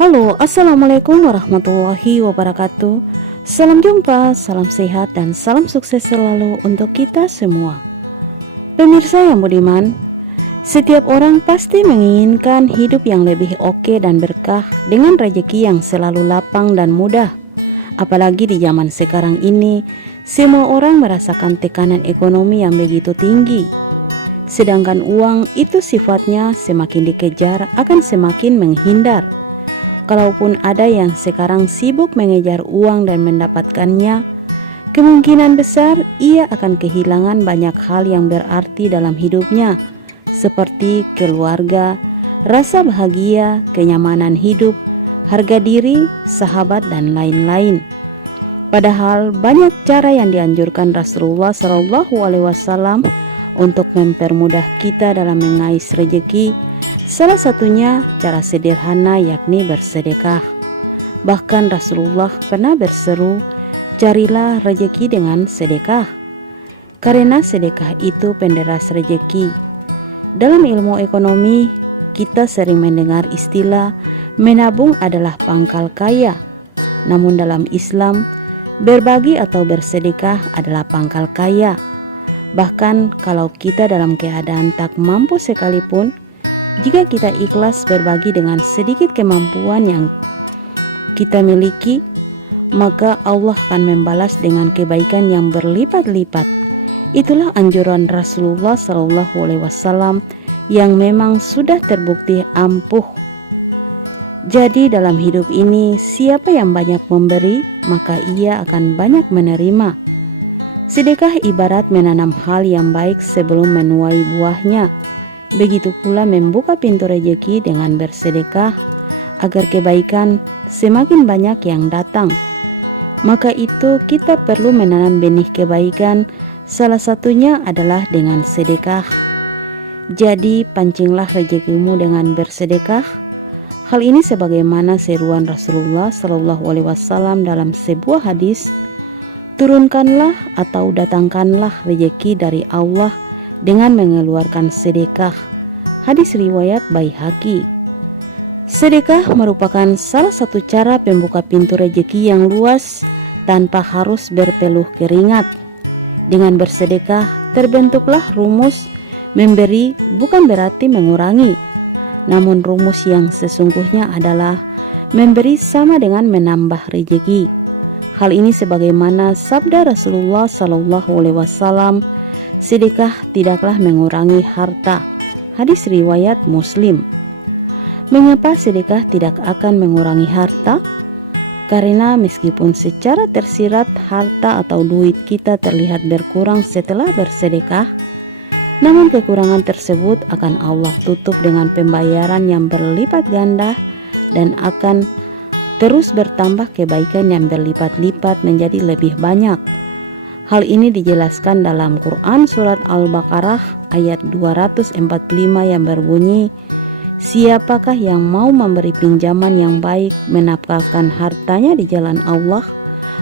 Halo, Assalamualaikum warahmatullahi wabarakatuh. Salam jumpa, salam sehat, dan salam sukses selalu untuk kita semua. Pemirsa yang budiman Setiap orang pasti menginginkan hidup yang lebih oke dan berkah dengan rezeki yang selalu lapang dan mudah. Apalagi di zaman sekarang ini, semua orang merasakan tekanan ekonomi yang begitu tinggi. Sedangkan uang itu sifatnya semakin dikejar akan semakin menghindar. Kalaupun ada yang sekarang sibuk mengejar uang dan mendapatkannya, kemungkinan besar ia akan kehilangan banyak hal yang berarti dalam hidupnya, seperti keluarga, rasa bahagia, kenyamanan hidup, harga diri, sahabat, dan lain-lain. Padahal banyak cara yang dianjurkan Rasulullah Shallallahu Alaihi Wasallam untuk mempermudah kita dalam mengais rejeki Salah satunya cara sederhana yakni bersedekah. Bahkan Rasulullah pernah berseru, carilah rejeki dengan sedekah. Karena sedekah itu penderas rejeki. Dalam ilmu ekonomi, kita sering mendengar istilah menabung adalah pangkal kaya. Namun dalam Islam, berbagi atau bersedekah adalah pangkal kaya. Bahkan kalau kita dalam keadaan tak mampu sekalipun, jika kita ikhlas berbagi dengan sedikit kemampuan yang kita miliki, maka Allah akan membalas dengan kebaikan yang berlipat-lipat. Itulah anjuran Rasulullah Shallallahu Alaihi Wasallam yang memang sudah terbukti ampuh. Jadi dalam hidup ini siapa yang banyak memberi maka ia akan banyak menerima. Sedekah ibarat menanam hal yang baik sebelum menuai buahnya. Begitu pula membuka pintu rejeki dengan bersedekah agar kebaikan semakin banyak yang datang. Maka itu kita perlu menanam benih kebaikan, salah satunya adalah dengan sedekah. Jadi pancinglah rezekimu dengan bersedekah. Hal ini sebagaimana seruan Rasulullah Shallallahu Alaihi Wasallam dalam sebuah hadis, turunkanlah atau datangkanlah rejeki dari Allah dengan mengeluarkan sedekah. Hadis riwayat Baihaqi. Sedekah merupakan salah satu cara pembuka pintu rejeki yang luas tanpa harus berpeluh keringat. Dengan bersedekah terbentuklah rumus memberi bukan berarti mengurangi. Namun rumus yang sesungguhnya adalah memberi sama dengan menambah rejeki. Hal ini sebagaimana sabda Rasulullah Shallallahu Alaihi Wasallam sedekah tidaklah mengurangi harta. Hadis riwayat Muslim. Mengapa sedekah tidak akan mengurangi harta? Karena meskipun secara tersirat harta atau duit kita terlihat berkurang setelah bersedekah, namun kekurangan tersebut akan Allah tutup dengan pembayaran yang berlipat ganda dan akan terus bertambah kebaikan yang berlipat-lipat menjadi lebih banyak. Hal ini dijelaskan dalam Quran Surat Al-Baqarah ayat 245 yang berbunyi, Siapakah yang mau memberi pinjaman yang baik menafkahkan hartanya di jalan Allah,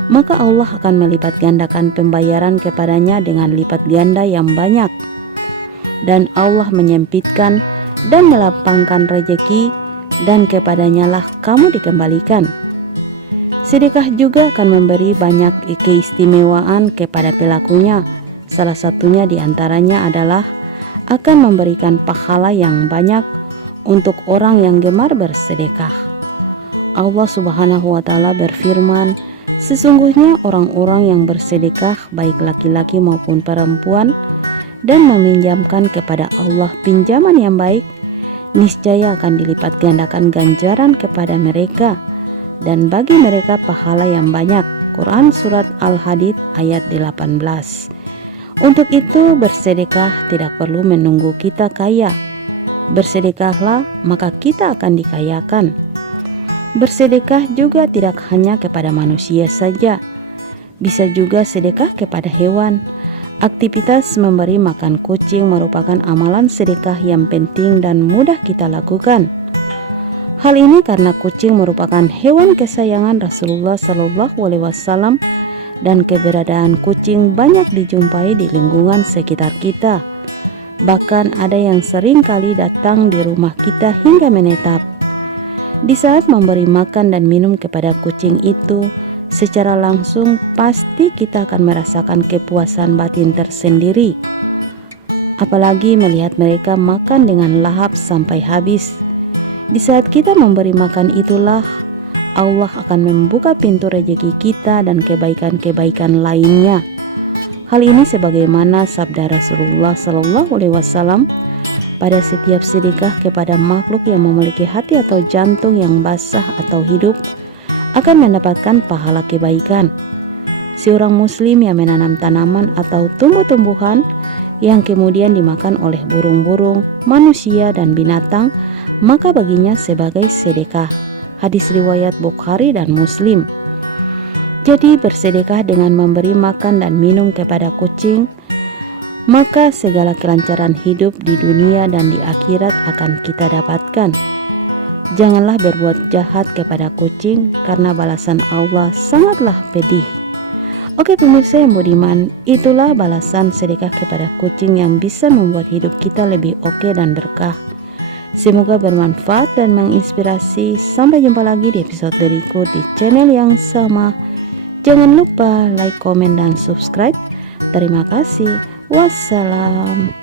maka Allah akan melipat gandakan pembayaran kepadanya dengan lipat ganda yang banyak. Dan Allah menyempitkan dan melapangkan rejeki dan kepadanyalah kamu dikembalikan. Sedekah juga akan memberi banyak keistimewaan kepada pelakunya. Salah satunya di antaranya adalah akan memberikan pahala yang banyak untuk orang yang gemar bersedekah. Allah Subhanahu wa Ta'ala berfirman, "Sesungguhnya orang-orang yang bersedekah, baik laki-laki maupun perempuan, dan meminjamkan kepada Allah pinjaman yang baik, niscaya akan dilipat gandakan ganjaran kepada mereka." Dan bagi mereka pahala yang banyak. Quran Surat Al-Hadid ayat 18 Untuk itu bersedekah tidak perlu menunggu kita kaya. Bersedekahlah maka kita akan dikayakan. Bersedekah juga tidak hanya kepada manusia saja. Bisa juga sedekah kepada hewan. Aktivitas memberi makan kucing merupakan amalan sedekah yang penting dan mudah kita lakukan. Hal ini karena kucing merupakan hewan kesayangan Rasulullah Shallallahu Alaihi Wasallam dan keberadaan kucing banyak dijumpai di lingkungan sekitar kita. Bahkan ada yang sering kali datang di rumah kita hingga menetap. Di saat memberi makan dan minum kepada kucing itu, secara langsung pasti kita akan merasakan kepuasan batin tersendiri. Apalagi melihat mereka makan dengan lahap sampai habis. Di saat kita memberi makan itulah Allah akan membuka pintu rejeki kita dan kebaikan-kebaikan lainnya. Hal ini sebagaimana sabda Rasulullah Shallallahu Alaihi Wasallam pada setiap sedekah kepada makhluk yang memiliki hati atau jantung yang basah atau hidup akan mendapatkan pahala kebaikan. Seorang muslim yang menanam tanaman atau tumbuh-tumbuhan yang kemudian dimakan oleh burung-burung, manusia, dan binatang, maka baginya sebagai sedekah. Hadis riwayat Bukhari dan Muslim. Jadi bersedekah dengan memberi makan dan minum kepada kucing, maka segala kelancaran hidup di dunia dan di akhirat akan kita dapatkan. Janganlah berbuat jahat kepada kucing karena balasan Allah sangatlah pedih. Oke pemirsa yang budiman, itulah balasan sedekah kepada kucing yang bisa membuat hidup kita lebih oke dan berkah. Semoga bermanfaat dan menginspirasi. Sampai jumpa lagi di episode berikut di channel yang sama. Jangan lupa like, komen, dan subscribe. Terima kasih. Wassalam.